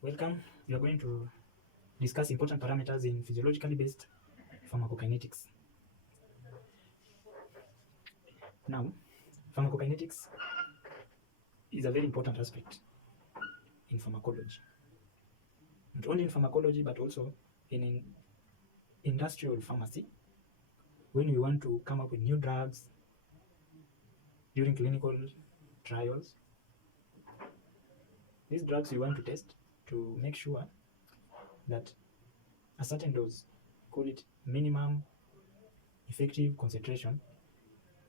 Welcome. We are going to discuss important parameters in physiologically based pharmacokinetics. Now, pharmacokinetics is a very important aspect in pharmacology. Not only in pharmacology, but also in industrial pharmacy. When we want to come up with new drugs during clinical trials, these drugs we want to test to make sure that a certain dose, call it minimum effective concentration,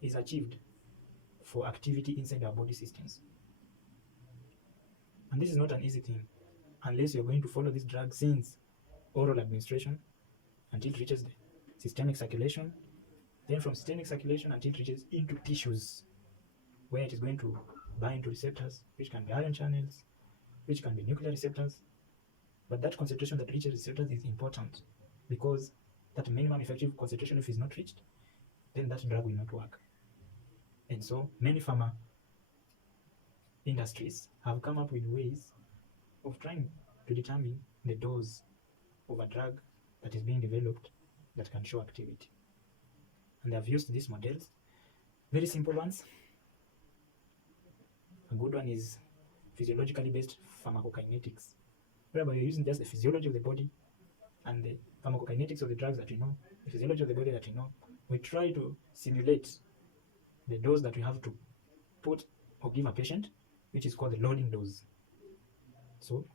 is achieved for activity inside our body systems. And this is not an easy thing unless you're going to follow this drug since oral administration until it reaches the systemic circulation, then from systemic circulation until it reaches into tissues where it is going to bind to receptors, which can be ion channels, which can be nuclear receptors. But that concentration that reaches receptors is important because that minimum effective concentration, if it's not reached, then that drug will not work. And so many pharma industries have come up with ways of trying to determine the dose of a drug that is being developed that can show activity. And they have used these models, very simple ones. A good one is physiologically based pharmacokinetics, whereby you're using just the physiology of the body and the pharmacokinetics of the drugs that we know, the physiology of the body that we know. We try to simulate the dose that we have to put or give a patient, which is called the loading dose. So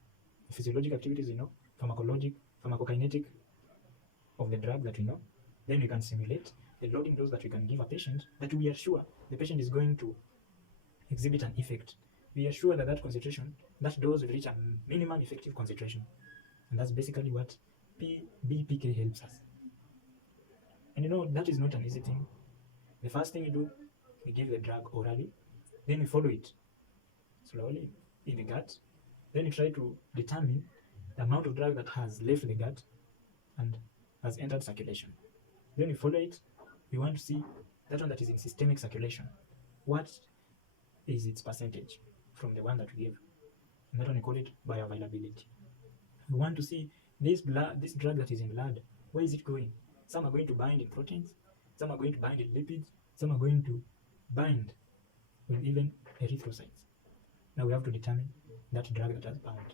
the physiologic activities we know, pharmacokinetic of the drug that we know, then we can simulate the loading dose that we can give a patient that we are sure the patient is going to exhibit an effect. We are sure that that concentration, that dose will reach a minimum effective concentration. And that's basically what PBPK helps us. And that is not an easy thing. The first thing we do, we give the drug orally, then we follow it slowly in the gut. Then we try to determine the amount of drug that has left the gut and has entered circulation. Then we follow it. We want to see that one that is in systemic circulation. What is its percentage from the one that we gave? And that one we call it bioavailability. We want to see this drug that is in blood, where is it going? Some are going to bind in proteins, some are going to bind in lipids, some are going to bind with even erythrocytes. Now we have to determine that drug that has bound.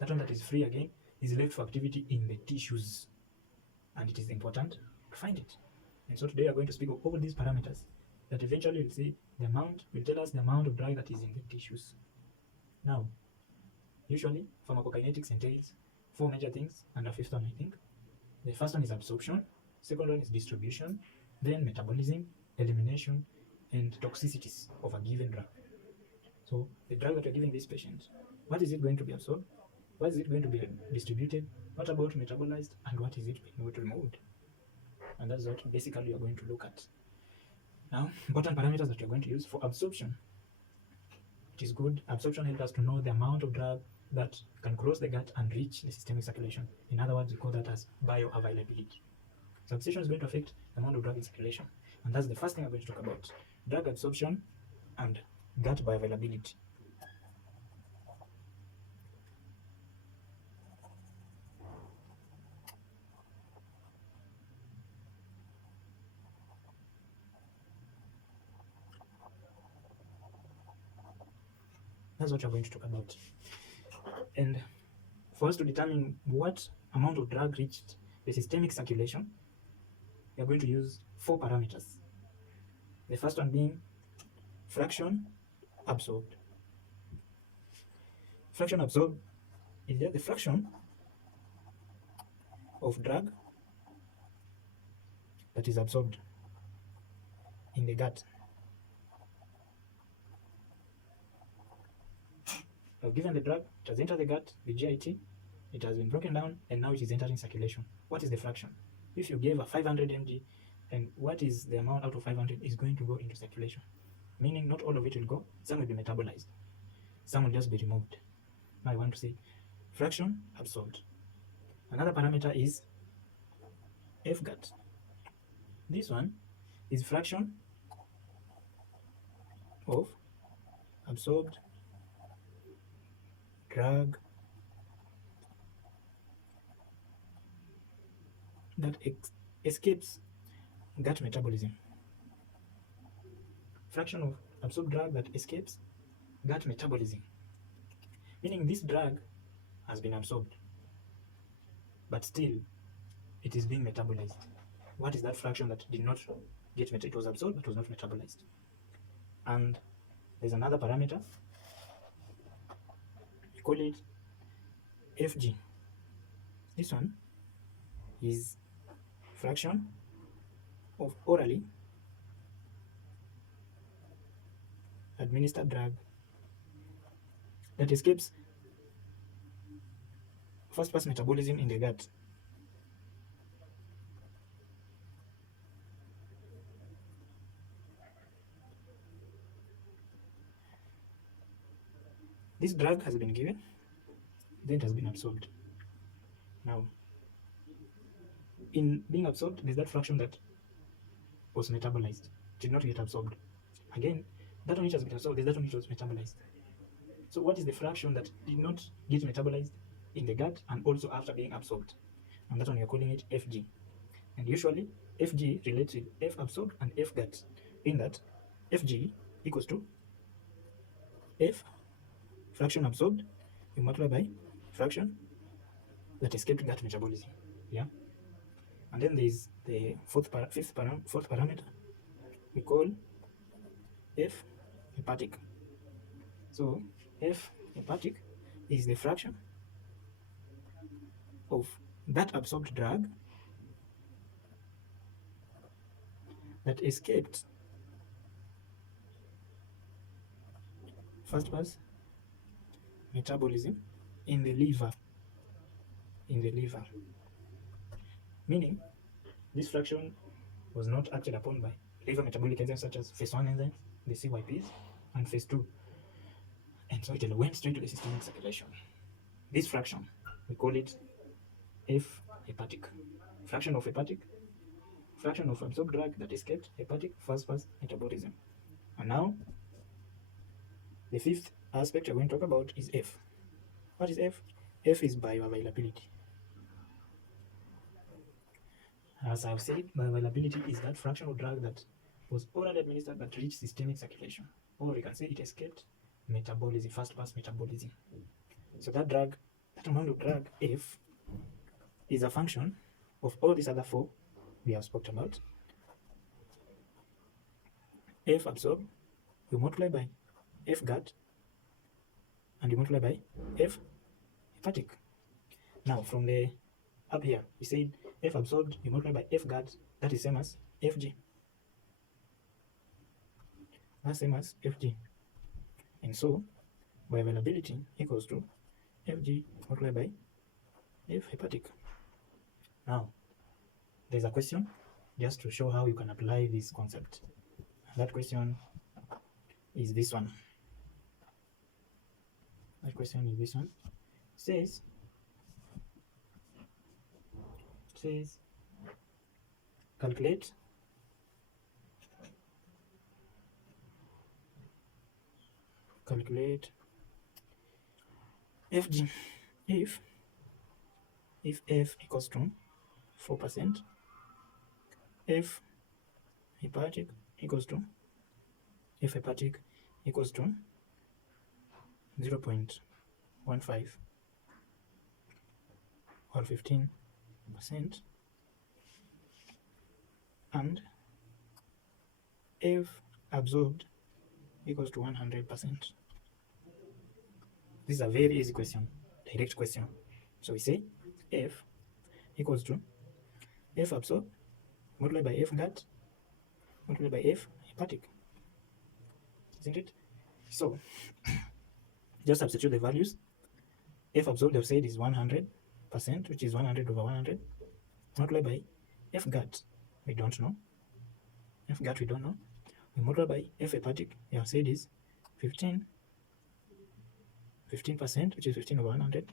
That one that is free again is left for activity in the tissues, and it is important to find it. And so today we are going to speak of all these parameters that eventually will say will tell us the amount of drug that is in the tissues. Now, usually pharmacokinetics entails 4 major things, and a 5th one I think. The first one is absorption, second one is distribution, then metabolism, elimination, and toxicities of a given drug. So the drug that you're giving this patient, what is it going to be absorbed? What is it going to be distributed? What about metabolized? And what is it being removed? And that's what basically you're going to look at. Now, important parameters that you're going to use for absorption. It is good. Absorption helps us to know the amount of drug that can cross the gut and reach the systemic circulation. In other words, we call that as bioavailability. So absorption is going to affect the amount of drug in circulation. And that's the first thing I'm going to talk about. Drug absorption and gut bioavailability. That's what we're going to talk about. And for us to determine what amount of drug reached the systemic circulation, we are going to use 4 parameters. The first one being fraction absorbed. Fraction absorbed is just the fraction of drug that is absorbed in the gut. Now, given the drug, it has entered the gut, the GIT, it has been broken down, and now it is entering circulation. What is the fraction? If you gave a 500 mg, and what is the amount out of 500 is going to go into circulation? Meaning not all of it will go, some will be metabolized, some will just be removed. Now I want to say fraction absorbed. Another parameter is F-gut. This one is fraction of absorbed drug that escapes gut metabolism. Fraction of absorbed drug that escapes gut metabolism. Meaning this drug has been absorbed, but still it is being metabolized. What is that fraction that did not get metabolized? It was absorbed but was not metabolized. And there's another parameter, we call it FG. This one is fraction of orally administered drug that escapes first pass metabolism in the gut. This drug has been given, then it has been absorbed. Now, in being absorbed, there's that fraction that was metabolized, did not get absorbed. Again, that one which has been absorbed, there's that one which was metabolized. So what is the fraction that did not get metabolized in the gut and also after being absorbed? And that one we are calling it FG. And usually FG relates with F absorbed and F gut, in that FG equals to F fraction absorbed, you multiply by fraction that escaped gut metabolism. Yeah. And then there is the fourth parameter we call F hepatic. So F hepatic is the fraction of that absorbed drug that escaped first pass metabolism in the liver. Meaning this fraction was not acted upon by liver metabolic enzymes such as phase 1 enzymes, the CYPs, and phase 2. And so it went straight to the systemic circulation. This fraction, we call it F hepatic. Fraction of absorbed drug that escaped hepatic first pass metabolism. And now, the fifth aspect we're going to talk about is F. What is F? F is bioavailability. As I've said, bioavailability is that fraction of drug that was orally administered but reached systemic circulation. Or you can say it escaped metabolism, first pass metabolism. So that amount of drug F is a function of all these other four we have spoken about. F absorbed, you multiply by F gut, and you multiply by F hepatic. Now from the up here, we said F absorbed, you multiply by F gut, that is same as Fg. That's same as Fg. And so bioavailability equals to Fg multiplied by F hepatic. Now, there's a question just to show how you can apply this concept. That question is this one. It says calculate Fg if F equals to 4%, F hepatic equals to 0.15 or 15%, and F absorbed equals to 100%. This is a very easy question, direct question. So we say F equals to F absorbed multiplied by F gut multiplied by F hepatic, isn't it? So just substitute the values. F absorbed, I've said, is 100%, which is 100 over 100, multiplied by F gut, we don't know. We multiply by F hepatic, I've said, is 15%, which is 15 over 100,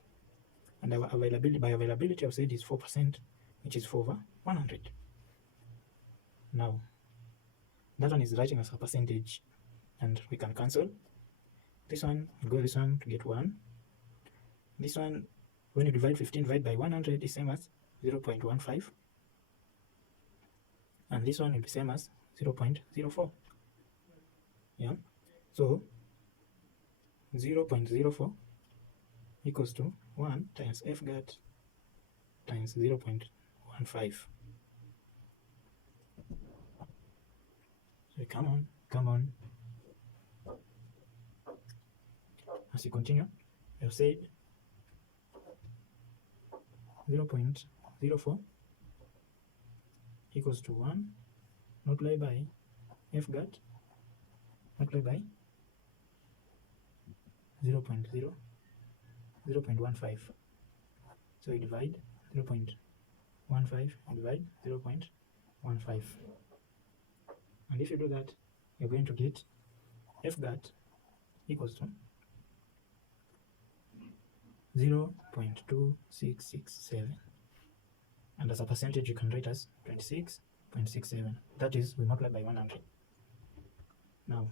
and our bioavailability, I've said, is 4%, which is 4 over 100. Now, that one is writing as a percentage, and we can cancel. This one, this one to get 1. This one, when you divide 15 divided by 100, is same as 0.15. and this one will be same as 0.04. Yeah, so 0.04 equals to 1 times f gut times 0.15. So come on. As you continue, you've said 0.04 equals to 1 multiplied by f gut multiplied by 0.15. So you divide 0.15, divide 0.15. And if you do that, you're going to get f gut equals to 0.2667. And as a percentage, you can write as 26.67. That is, we multiply by 100. Now,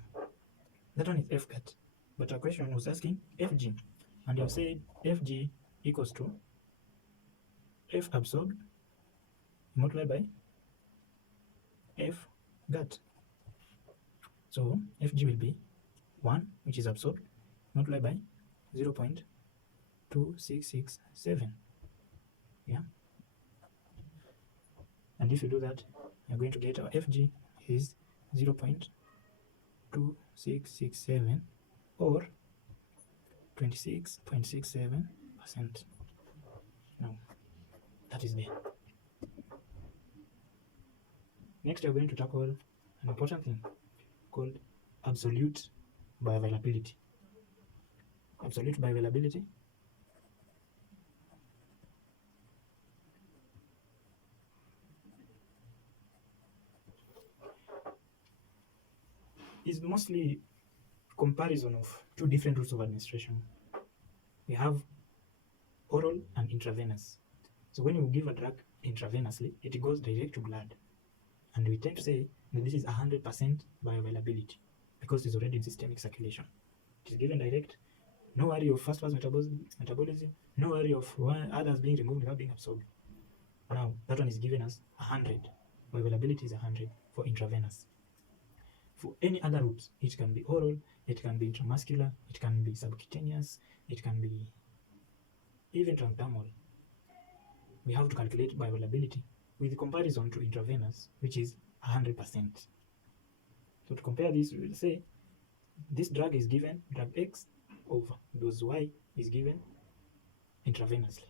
that one is f gut. But our question was asking fg. And you have said fg equals to f absorbed multiplied by f gut. So fg will be 1, which is absorbed, multiplied by 0.2667. Yeah. And if you do that, you're going to get our fg is 0.2667 or 26.67%. Now, that is there. Next, we're going to tackle an important thing called absolute bioavailability. Absolute bioavailability is mostly comparison of two different routes of administration. We have oral and intravenous. So when you give a drug intravenously, it goes direct to blood. And we tend to say that this is 100% bioavailability because it's already in systemic circulation. It is given direct, no worry of first pass metabolism, no worry of others being removed without being absorbed. Now, that one is given as 100. Bioavailability is 100 for intravenous. For any other routes, it can be oral, it can be intramuscular, it can be subcutaneous, it can be even transdermal. We have to calculate bioavailability with comparison to intravenous, which is 100%. So to compare this, we will say this drug is given, drug X over dose Y is given intravenously.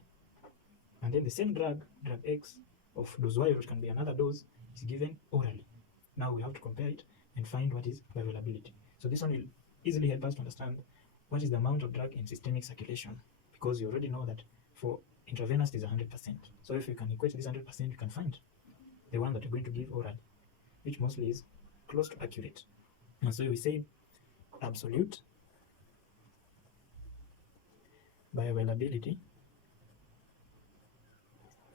And then the same drug, drug X of dose Y, which can be another dose, is given orally. Now we have to compare it and find what is bioavailability. So this one will easily help us to understand what is the amount of drug in systemic circulation, because you already know that for intravenous is 100%. So if you can equate this 100%, you can find the one that you're going to give orally, which mostly is close to accurate. And so we say absolute bioavailability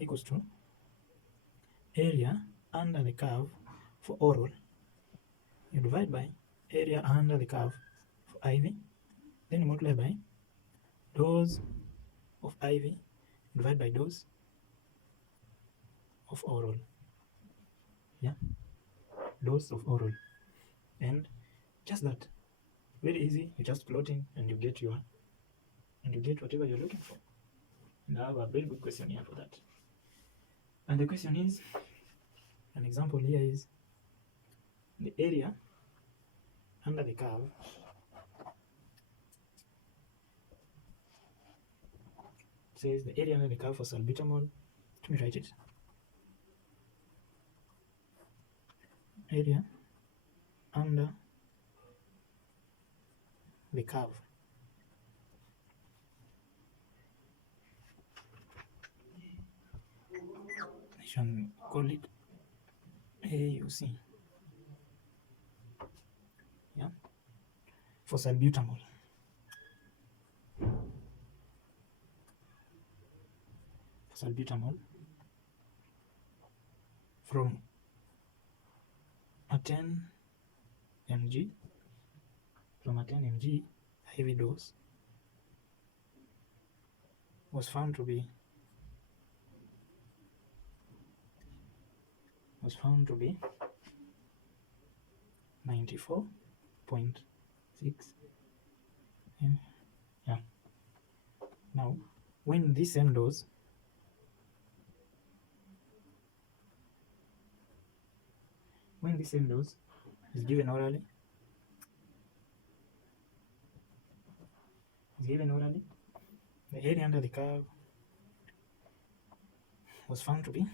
equals to area under the curve for oral. You divide by area under the curve for IV, then you multiply by dose of IV, divide by dose of oral. Yeah, dose of oral. And just that, very easy. You just plot in and you get whatever you're looking for. And I have a very good question here for that. And the question is, an example here is the area under the curve says the area under the curve for salbutamol. Let me write it. Area under the curve. I shall call it AUC. Yeah, for salbutamol. Salbutamol from a 10 mg IV dose was found to be was found to be 94.6. Yeah. Now, when this same dose is given orally, the area under the curve was found to be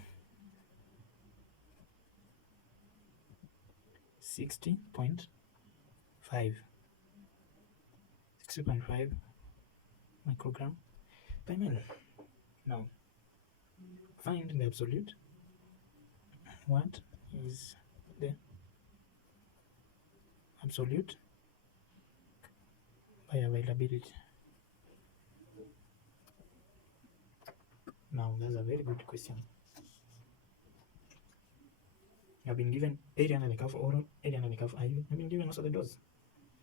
60.5 microgram per ml. Now, find the absolute. What is the absolute bioavailability? Now, that's a very good question. You have been given area under the curve for oral, area under the curve for IV. You have been given also the dose.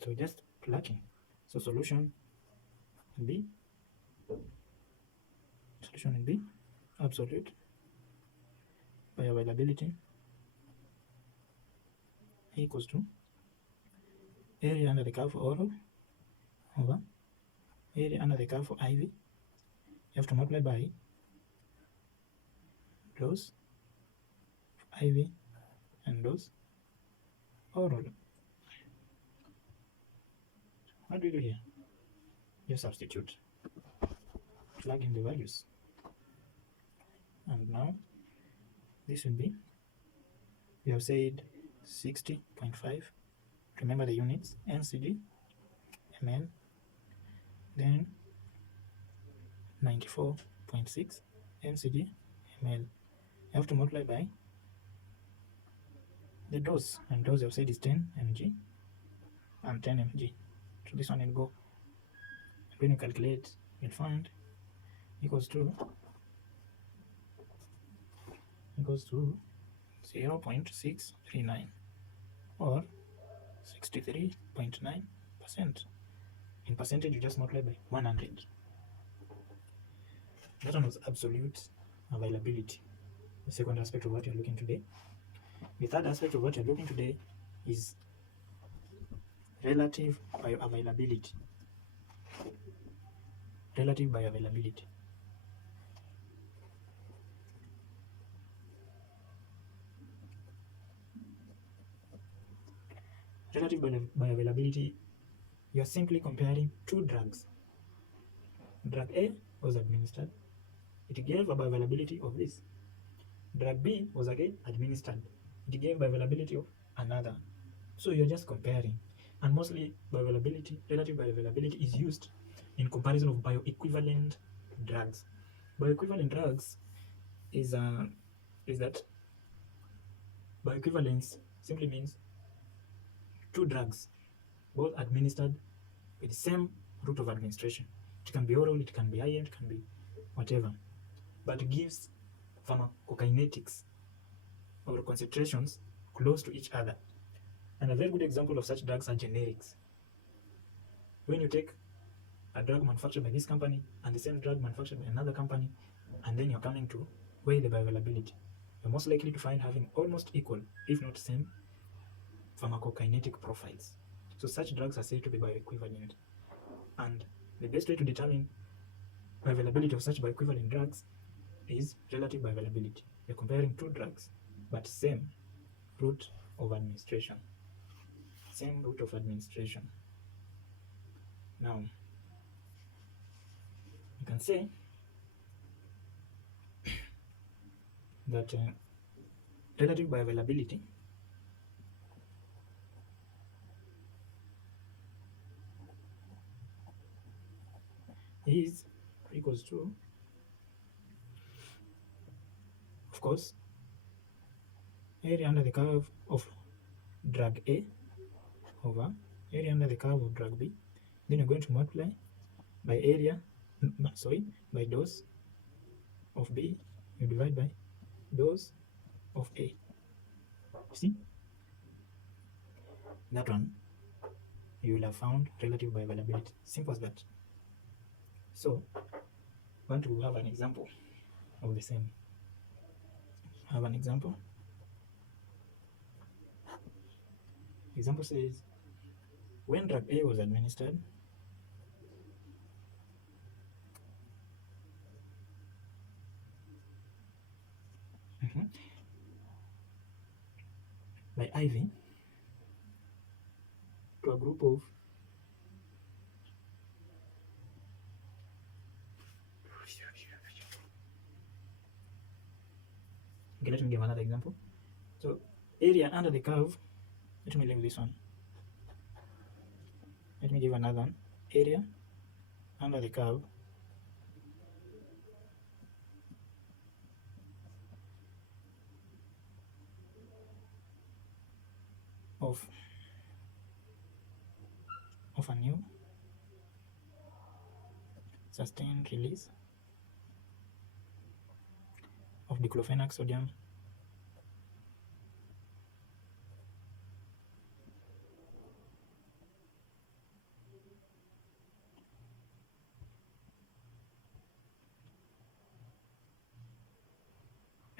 So just plucking. So solution will be absolute bioavailability equals to area under the curve for oral over area under the curve for IV. You have to multiply by dose IV and dose oral. What do we do here? You substitute, plug in the values, and now this will be, we have said 60.5, remember the units, NCG, ml, then 94.6 NCG, ml. You have to multiply by the dose, and dose you have said is 10 mg and 10 mg. So this one will go, when you calculate, you'll find equals to 0.639 or 63.9%. In percentage, you just multiply by 100. That one was absolute availability, the second aspect of what you're looking today. The third aspect of what you're looking today is relative bioavailability. Relative bioavailability. Relative bioavailability, you are simply comparing two drugs. Drug A was administered, it gave a bioavailability of this. Drug B was again administered, it gave bioavailability of another. So you're just comparing, and mostly bioavailability, relative bioavailability is used in comparison of bioequivalent drugs. Bioequivalent drugs is that bioequivalence simply means two drugs both administered with the same route of administration. It can be oral, it can be IM, it can be whatever, but it gives pharmacokinetics or concentrations close to each other. And a very good example of such drugs are generics. When you take a drug manufactured by this company and the same drug manufactured by another company, and then you're coming to weigh the bioavailability, you're most likely to find having almost equal, if not same, pharmacokinetic profiles. So such drugs are said to be bioequivalent. And the best way to determine bioavailability of such bioequivalent drugs is relative bioavailability. You're comparing two drugs, but same route of administration. Same route of administration. Now, you can say that relative bioavailability is equals to, of course, area under the curve of drug A over area under the curve of drug B. Then you're going to multiply by by dose of B, you divide by dose of A. See? That one, you will have found relative bioavailability. Simple as that. So, I want to have an example of the same. Have an example Example says, when drug A was administered, by IV to a group of okay, let me give another example. So area under the curve, let me leave this one. Let me give another one. Area under the curve of a new sustained release of diclofenac sodium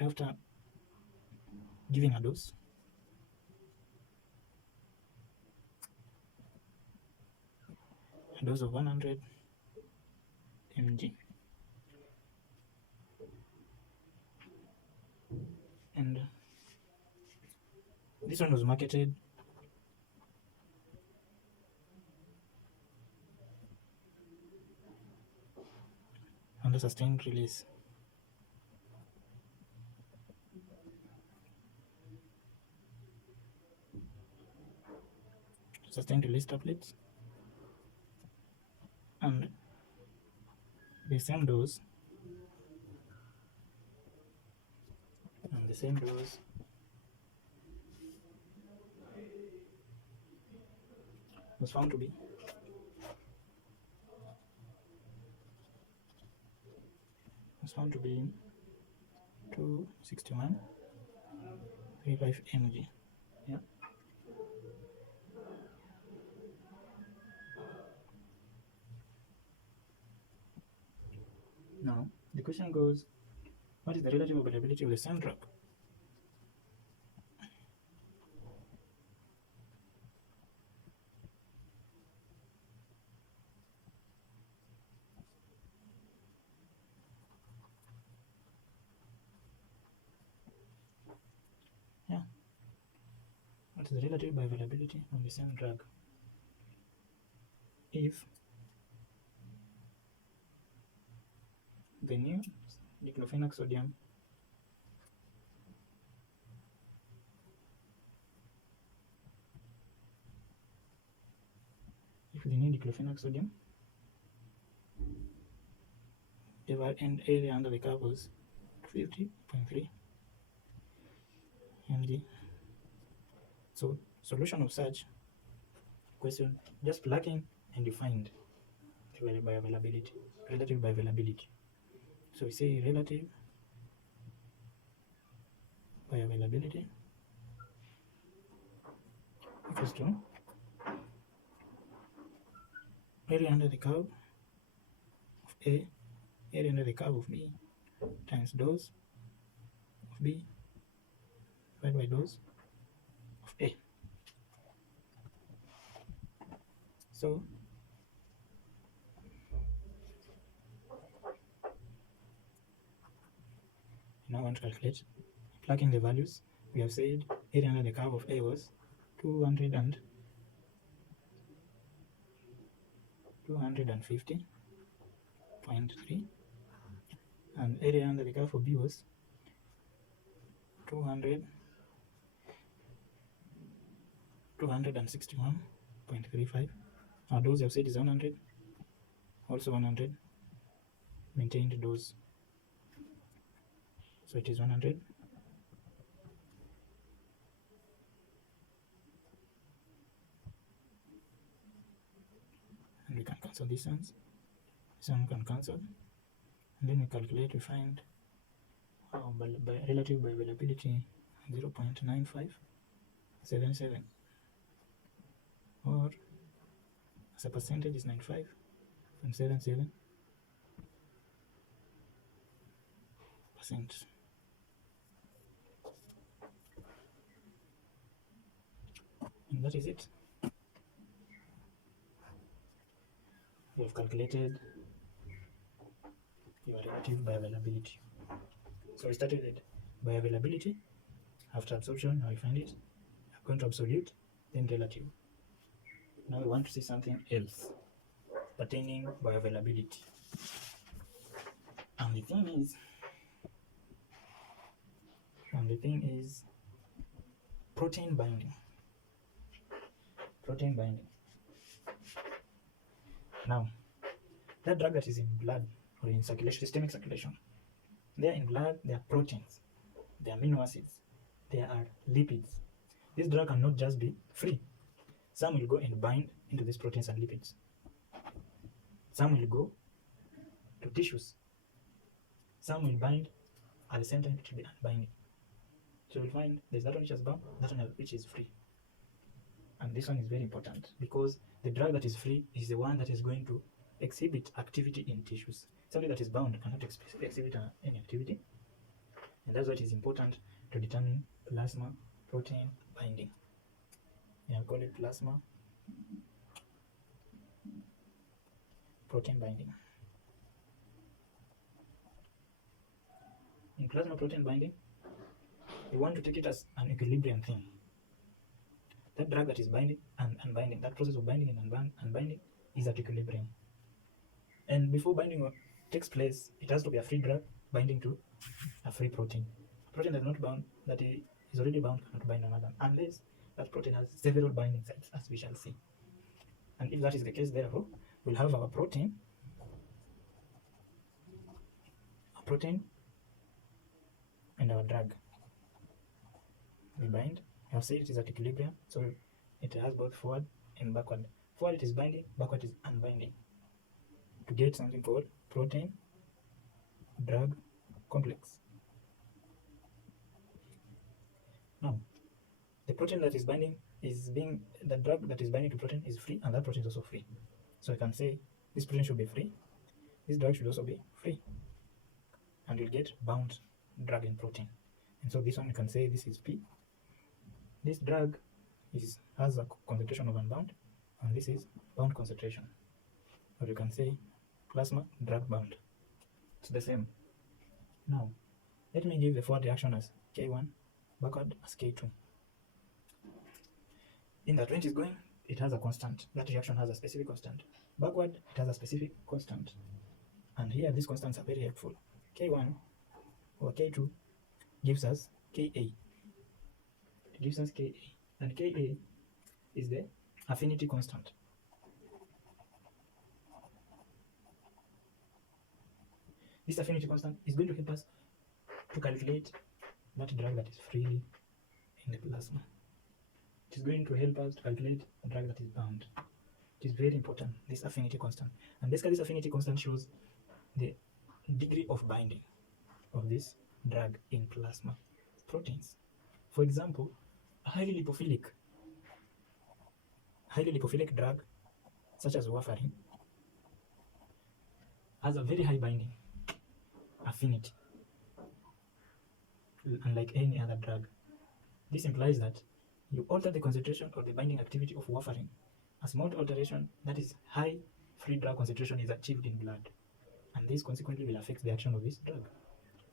after giving a dose of 100 mg, and this one was marketed under sustained release. Sustained release tablets, and the same dose was found to be 261.35 mg. Yeah. Now the question goes, what is the relative availability of the same drug? Yeah. What is the relative bioavailability of the same drug if the new diclofenac sodium and area under the curve was 50.3 mg. So solution of such question, just plug in and you find the bioavailability, relative bioavailability. So we say relative bioavailability equals to area under the curve of A, area under the curve of B, times dose of B divided by dose of A. So now I want to calculate. Plug in the values. We have said area under the curve of A was 250.3, and area under the curve of B was 261.35. Our dose we have said is 100, also 100, maintained dose, so it is 100. And we can cancel these ones. This one can cancel, and then we calculate. We find relative bioavailability 0.9577, or as a percentage is 95.77%. And that is it. We have calculated your relative bioavailability. So we started with bioavailability. After absorption, how we find it? We are going to absolute, then relative. Now we want to see something else pertaining bioavailability. And the thing is protein binding. Protein binding. Now, that drug that is in blood or in circulation, systemic circulation, they are in blood, they are proteins, they are amino acids, they are lipids. This drug cannot just be free. Some will go and bind into these proteins and lipids. Some will go to tissues. Some will bind at the same time to be unbinding. So you'll find there's that one which is bound, that one which is free. And this one is very important because the drug that is free is the one that is going to exhibit activity in tissues. Something that is bound cannot exhibit any activity. And that's why it is important to determine plasma protein binding. Yeah, call it plasma protein binding. In plasma protein binding, we want to take it as an equilibrium thing. That drug that is binding and unbinding, that process of binding and unbinding is at equilibrium. And before binding takes place, it has to be a free drug binding to a free protein. A protein that is not bound, that is already bound, cannot bind another, unless that protein has several binding sites, as we shall see. And if that is the case, therefore, we'll have our protein, and our drug. We bind. I have said it is at equilibrium, so it has both forward and backward. Forward it is binding, backward is unbinding. To get something called protein drug complex. Now, the protein that is binding the drug that is binding to protein is free, and that protein is also free. So I can say this protein should be free, this drug should also be free, and you'll get bound drug and protein. And so this one you can say this is P. This drug has a concentration of unbound, and this is bound concentration. Or you can say plasma drug bound. It's the same. Now, let me give the forward reaction as K1, backward as K2. In that when it is going, it has a constant. That reaction has a specific constant. Backward, it has a specific constant. And here these constants are very helpful. K1 or K2 gives us Ka. It gives us Ka. And Ka is the affinity constant. This affinity constant is going to help us to calculate that drug that is freely in the plasma. It is going to help us to calculate a drug that is bound. It is very important, this affinity constant. And basically this affinity constant shows the degree of binding of this drug in plasma proteins. For example, a highly lipophilic drug such as warfarin has a very high binding affinity, unlike any other drug. This implies that you alter the concentration or the binding activity of warfarin. A small alteration, that is high free drug concentration, is achieved in blood, and this consequently will affect the action of this drug.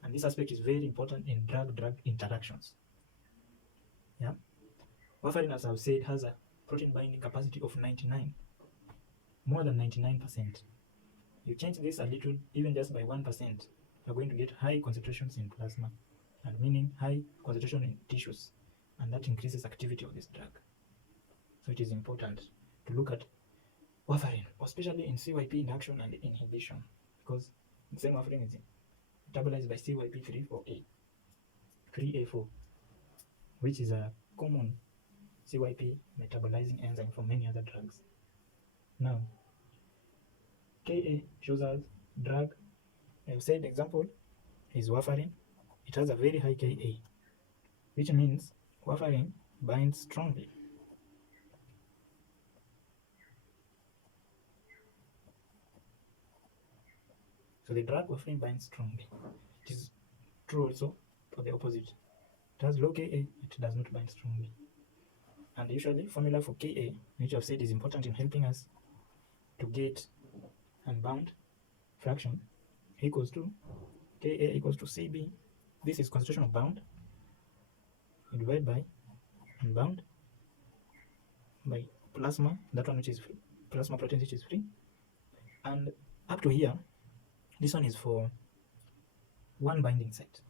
And this aspect is very important in drug-drug interactions. Yeah, warfarin, as I've said, has a protein binding capacity of 99, more than 99%. You change this a little, even just by 1%, you're going to get high concentrations in plasma, and meaning high concentration in tissues, and that increases activity of this drug. So it is important to look at warfarin, especially in CYP induction and inhibition, because the same warfarin is metabolized by CYP3A4, which is a common CYP metabolizing enzyme for many other drugs. Now, Ka shows us drug. I've said example is warfarin. It has a very high Ka, which means warfarin binds strongly. So the drug warfarin binds strongly. It is true also for the opposite. It has low Ka, it does not bind strongly. And usually formula for Ka, which I've said is important in helping us to get unbound fraction, equals to Ka equals to Cb. This is concentration of bound. You divide by unbound by plasma, that one which is free, plasma protein which is free. And up to here, this one is for one binding site.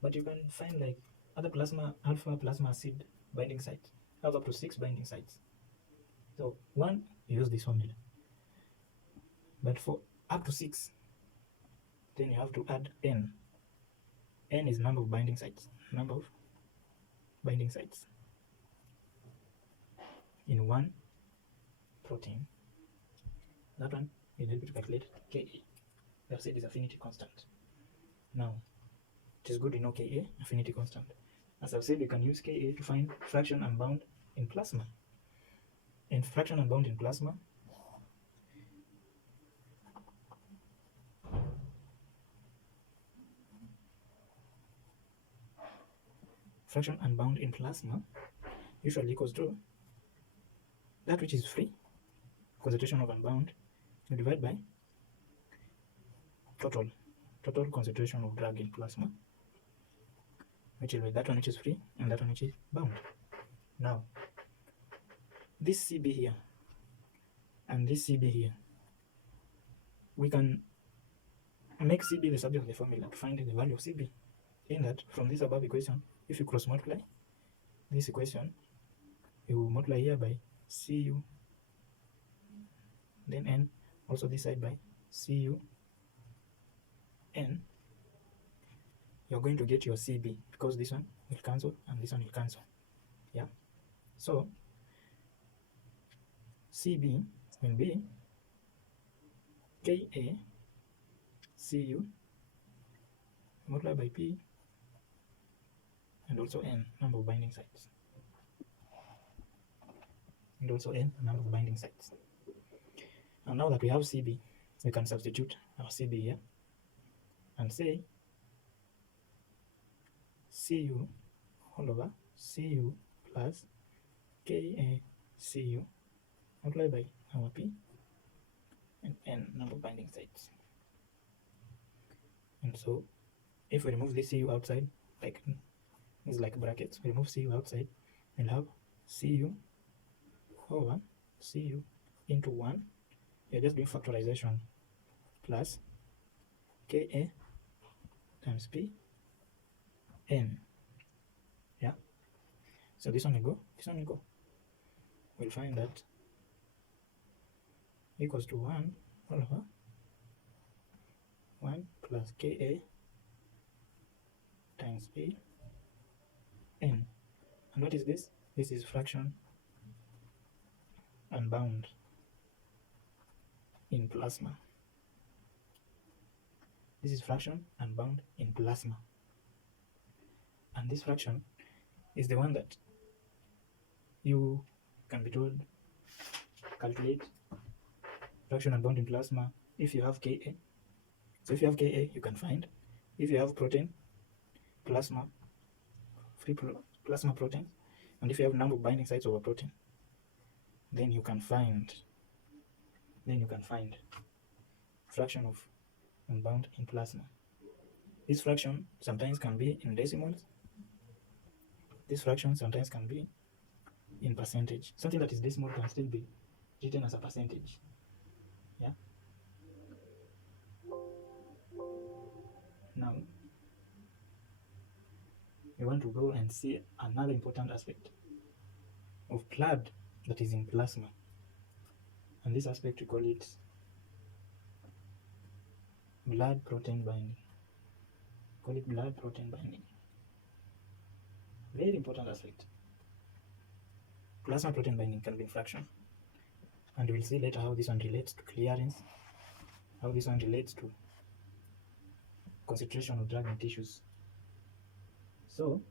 But you can find like other plasma, alpha plasma acid binding sites have up to 6 binding sites. So one, you use this formula. But for up to 6, then you have to add n. N is number of binding sites. Number of binding sites in one protein. That one will help you to calculate Ka. That said is affinity constant. Now, it is good to know Ka, affinity constant. As I've said, you can use Ka to find fraction unbound in plasma. And fraction unbound in plasma usually equals to that which is free, concentration of unbound, you divide by total concentration of drug in plasma, which will be that one which is free and that one which is bound. Now, this Cb here and this Cb here, we can make Cb the subject of the formula to find the value of Cb. In that, from this above equation, if you cross multiply this equation, you will multiply here by Cu, then n, also this side by Cu, n, you're going to get your Cb, because this one will cancel and this one will cancel. Yeah. So Cb will be Ka Cu multiplied by P and also n, number of binding sites. And also n, number of binding sites. And now that we have Cb, we can substitute our Cb here and say Cu all over Cu plus KaCu multiplied by our P and n, number of binding sites. And so if we remove this Cu outside, like this is like brackets, we remove Cu outside, we'll have Cu over Cu into 1, you're just doing factorization, plus Ka times P n. Yeah, so this one will go, this one will go. We'll find that equals to 1 all over 1 plus Ka times P n. And what is this? This is fraction unbound in plasma. This is fraction unbound in plasma. And this fraction is the one that you can be told calculate fraction unbound in plasma if you have Ka. So if you have Ka, you can find. If you have protein, plasma, plasma proteins, and if you have number of binding sites of a protein, then you can find fraction of unbound in plasma. This fraction sometimes can be in decimals. This fraction sometimes can be in percentage. Something that is decimal can still be written as a percentage. Yeah. Now, we want to go and see another important aspect of blood that is in plasma. And this aspect we call it blood protein binding. Call it blood protein binding. Very important aspect. Plasma protein binding can be in fraction. And we'll see later how this one relates to clearance, how this one relates to concentration of drug in tissues. So,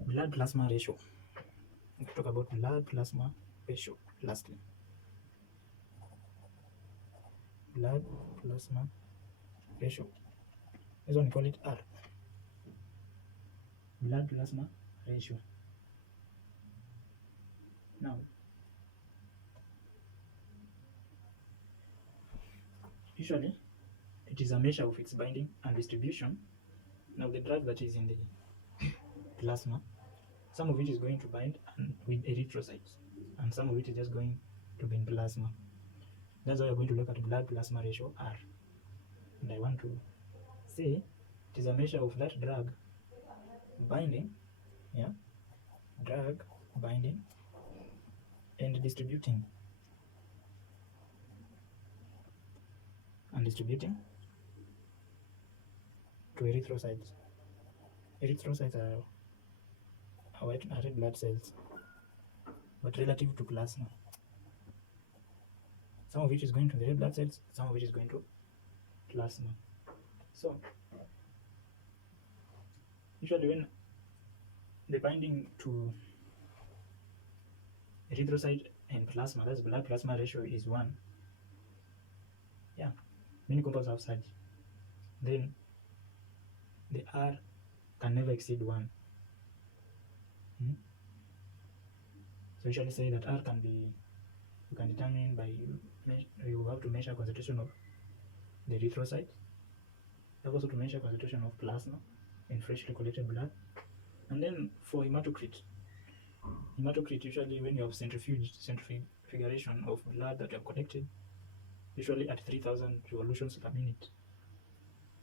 blood plasma ratio. We'll talk about blood plasma ratio lastly. Blood plasma ratio. This one we call it R. Blood plasma ratio. Now, usually it is a measure of its binding and distribution. Now, the drug that is in the plasma, some of it is going to bind with erythrocytes, and some of it is just going to be in plasma. That's why we're going to look at blood plasma ratio R. And I want to say it is a measure of that drug binding, yeah, drug binding and distributing to erythrocytes. Erythrocytes are red blood cells, but relative to plasma. Some of it is going to the red blood cells, some of it is going to plasma. So, usually when the binding to erythrocyte and plasma, that's blood plasma ratio, is 1. Yeah, many compounds have such. Then the R can never exceed 1. So usually say that R can be, you can determine by, you have to measure concentration of the erythrocyte. You have also to measure concentration of plasma in freshly collected blood. And then for hematocrit usually when you have centrifugation of blood that you have collected, usually at 3000 revolutions per minute,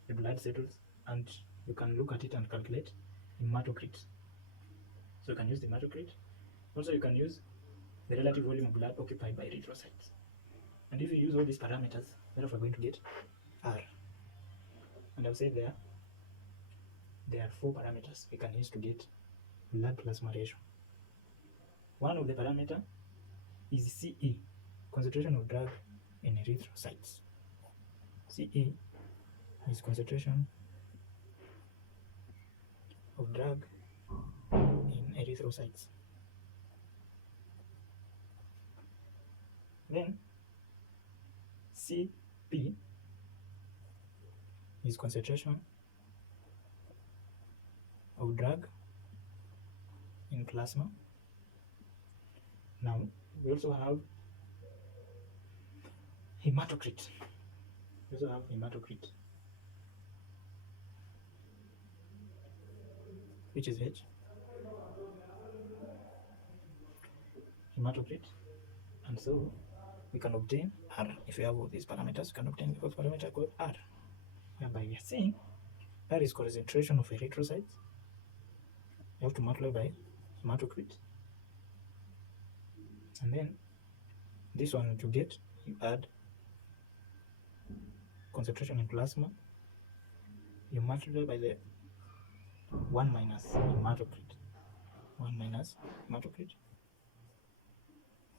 the blood settles, and you can look at it and calculate hematocrit. So you can use the hematocrit. Also, you can use the relative volume of blood occupied by erythrocytes. And if you use all these parameters, therefore we're going to get R. And I've said there are 4 parameters we can use to get blood plasma ratio. One of the parameter is CE, concentration of drug in erythrocytes. CE is concentration of drug in erythrocytes. Then CP is concentration of drug in plasma. Now we also have hematocrit. Which is H. Hematocrit. And so we can obtain R. If we have all these parameters, we can obtain the fourth parameter called R, whereby we are saying R is concentration of erythrocytes. You have to multiply by hematocrit, and then this one to get, you add concentration in plasma, you multiply by the 1 minus hematocrit.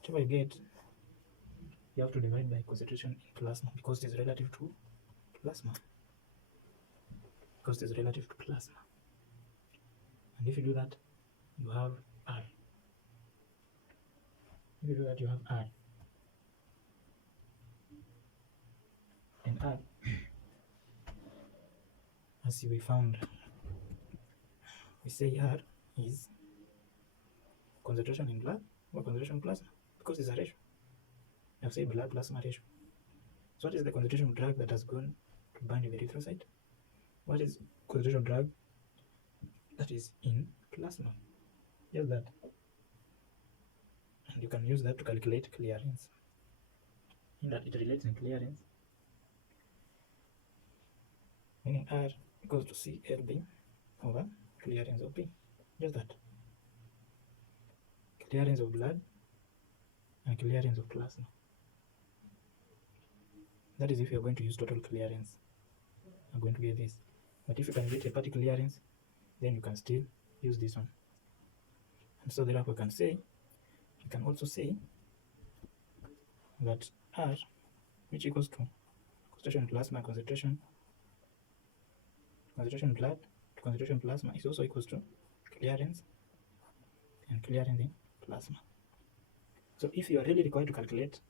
Whatever you get, you have to divide by concentration in plasma, because it is relative to plasma. And if you do that, you have R. And R, as we found, we say R is concentration in blood or concentration in plasma, because it's a ratio. I've said blood plasma ratio. So what is the concentration of drug that has gone to bind with erythrocyte? What is concentration of drug that is in plasma? Just that. And you can use that to calculate clearance, in that it relates in clearance, meaning R equals to CLB over clearance of B. Just that. Clearance of blood and clearance of plasma. That is if you're going to use total clearance. I'm going to get this. But if you can get a hepatic clearance, then you can still use this one. And so therefore you can also say that R, which equals to concentration in plasma, concentration in blood to concentration in plasma, is also equals to clearance and clearance in plasma. So if you are really required to calculate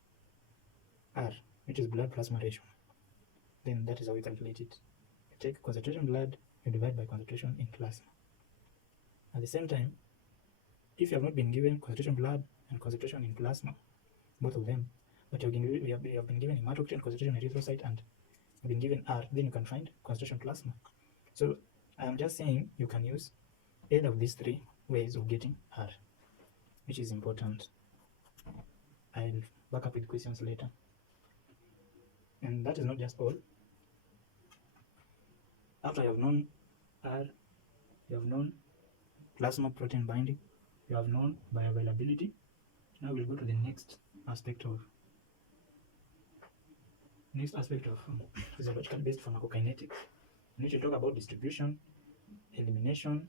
R, which is blood plasma ratio, then that is how we calculate it. You take concentration in blood, you divide by concentration in plasma. At the same time, if you have not been given concentration in blood and concentration in plasma, both of them. But we have been given hematocrit concentration in erythrocyte, and you've been given R, then you can find concentration plasma. So I am just saying you can use either of these three ways of getting R, which is important. I'll back up with questions later. And that is not just all. After you have known R, you have known plasma protein binding, you have known bioavailability. Now we'll go to the next aspect of physiologically based pharmacokinetics, in which we talk about distribution, elimination,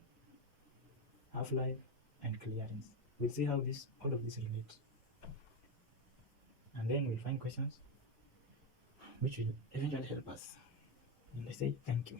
half-life, and clearance. We'll see how all of this relates, and then we'll find questions which will eventually help us. And I say thank you.